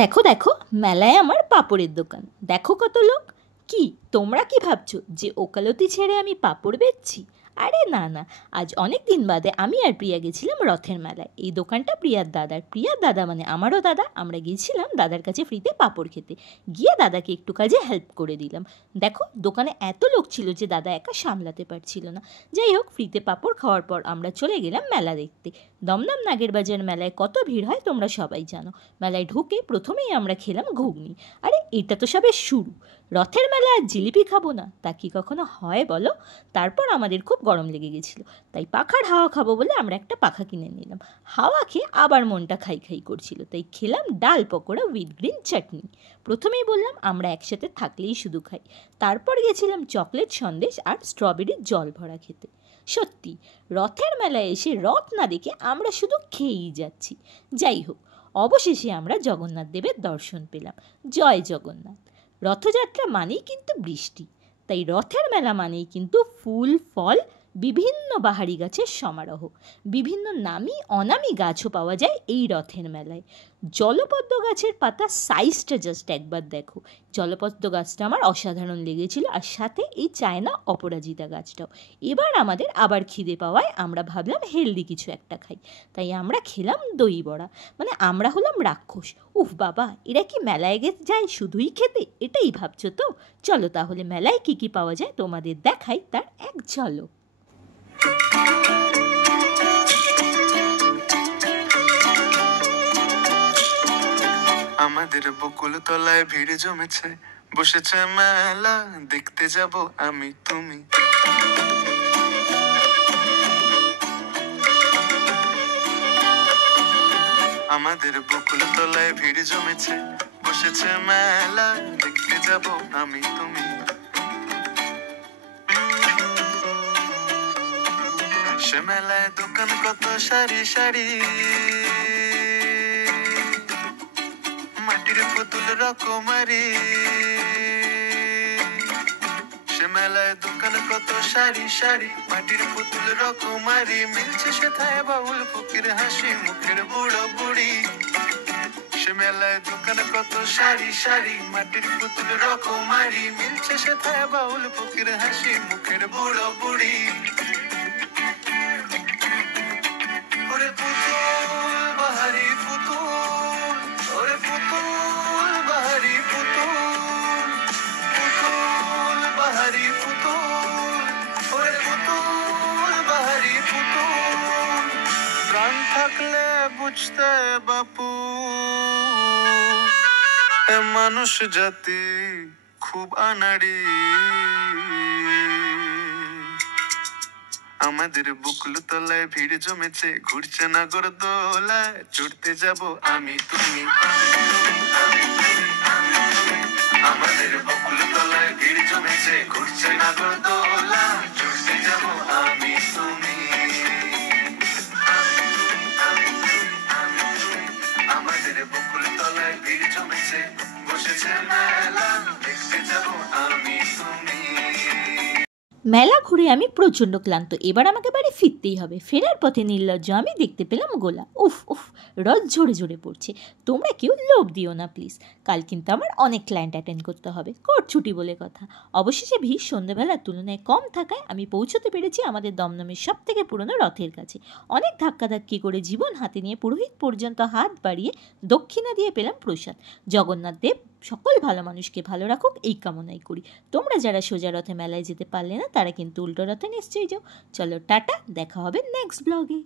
দেখো দেখো, মেলায় আমার পাঁপড়ের দোকান। দেখো কত লোক। কি তোমরা কি ভাবছো যে ওকালতি ছেড়ে আমি পাঁপড় বেচছি? আরে না না, আজ অনেক দিন বাদে আমি আর প্রিয়া গেছিলাম রথের মেলায়। এই দোকানটা প্রিয়ার দাদার। প্রিয়ার দাদা মানে আমারও দাদা। আমরা গিয়েছিলাম দাদার কাছে ফ্রিতে পাঁপড় খেতে। গিয়ে দাদাকে একটু কাজে হেল্প করে দিলাম। দেখো দোকানে এত লোক ছিল যে দাদা একা সামলাতে পারছিল না। যাই হোক, ফ্রিতে পাঁপড় খাওয়ার পর আমরা চলে গেলাম মেলা দেখতে। দমদম নাগেরবাজার মেলায় কত ভিড় হয় তোমরা সবাই জানো। মেলায় ঢুকে প্রথমেই আমরা খেলাম ঘুগনি। আরে এটা তো সবে শুরু। রথের মেলায় আর জিলিপি খাবো না তা কি কখনো হয় বলো? তারপর আমাদের খুব গরম লেগে গেছিলো, তাই পাখার হাওয়া খাবো বলে আমরা একটা পাখা কিনে নিলাম। হাওয়া খেয়ে আবার মনটা খাই খাই করছিল, তাই খেলাম ডাল পকোড়া উইথ গ্রিন চাটনি। প্রথমেই বললাম আমরা একসাথে থাকলেই শুধু খাই। তারপর গেছিলাম চকলেট সন্দেশ আর স্ট্রবেরির জল ভরা খেতে। সত্যি, রথের মেলায় এসে রথ না দেখে আমরা শুধু খেয়েই যাচ্ছি। যাই হোক, অবশেষে আমরা জগন্নাথ দেবের দর্শন পেলাম। জয় জগন্নাথ। রথযাত্রা মানেই কিন্তু বৃষ্টি, তাই রথের মেলা মানেই কিন্তু ফুল ফল, বিভিন্ন বাহারি গাছের সমারোহ। বিভিন্ন নামি অনামি গাছও পাওয়া যায় এই রথের মেলায়। জলপদ্ম গাছের পাতা সাইজটা জাস্ট একবার দেখো। জলপদ্ম গাছটা আমার অসাধারণ লেগেছিল, আর সাথে এই চায়না অপরাজিতা গাছটাও। এবার আমাদের আবার খিদে পাওয়ায় আমরা ভাবলাম হেলদি কিছু একটা খাই, তাই আমরা খেলাম দই বড়া। মানে আমরা হলাম রাক্ষস। উফ বাবা, এরা কি মেলায় যায় শুধুই খেতে? এটাই ভাবছো তো? চলো তাহলে মেলায় কি কি পাওয়া যায় তোমাদের দেখাই তার এক ঝলক। আমাদের বকুল তলায় ভিড় জমেছে, বসেছে মেলা, দেখতে যাব আমি তুমি। আমাদের বকুল তলায় ভিড় জমেছে, বসেছে মেলা, দেখতে যাব আমি তুমি। সে মেলায় দোকান কত সারি সারি, মাটির পুতুল রকমারি। সে মেলায় দোকান কত সারি সারি, মাটির পুতুল রকমারি। মিলছে সেথায় বাউল ফকির হাসি মুখের বুড়ো বুড়ি। সে মেলায় দোকান কত সারি সারি, মাটির পুতুল রকমারি। মিলছে সেথায় বাউল ফকির হাসি মুখের বুড়ো বুড়ি। ওরে পুতুল বাহারি পুতুল, ওরে পুতুল বাহারি পুতুল, পুতুল বাহারি পুতুল, ওরে পুতুল বাহারি পুতুল। প্রাণ থাকলে বুঝতে বাপু, এ মানুষ জাতি খুব আনাড়ি। আমাদের বুকুল তলায় ভিড় জমেছে, ঘুরছে নাগর দোলা, চড়তে যাব আমি তুমি। আমাদের বকুল তলায় ভিড় জমেছে, ঘুরছে নাগর দোলা, চড়তে যাব আমি তুমি। আমাদের বকুল তলায় ভিড় জমেছে, বসেছে মেলা, দেখতে যাব আমি তুমি। মেলা ঘুরে আমি প্রচণ্ড ক্লান্ত, এবার আমাকে বাড়ি ফিরতেই হবে। ফেরার পথে নির্লজ্জ আমি দেখতে পেলাম গোলা। উফ উফ, রথ ঝরে ঝরে পড়ছে। তোমরা কেউ লোভ দিও না প্লিজ, কাল কিন্তু আমার অনেক ক্লায়েন্ট অ্যাটেন্ড করতে হবে, কোর্ট ছুটি বলে কথা। অবশেষে ভিড় সন্ধ্যেবেলার তুলনায় কম থাকায় আমি পৌঁছতে পেরেছি আমাদের দমদমের সব থেকে পুরনো রথের কাছে। অনেক ধাক্কাধাক্কি করে জীবন হাতে নিয়ে পুরোহিত পর্যন্ত হাত বাড়িয়ে দক্ষিণা দিয়ে পেলাম প্রসাদ। জগন্নাথ দেব সকল ভালো মানুষকে ভালো রাখুক এই কামনাই করি। তোমরা যারা সোজা রথে মেলায় যেতে পারলে না তারা কিন্তু উল্টো রথে নিশ্চয়ই যাও। চলো টাটা, দেখা হবে নেক্সট ব্লগে।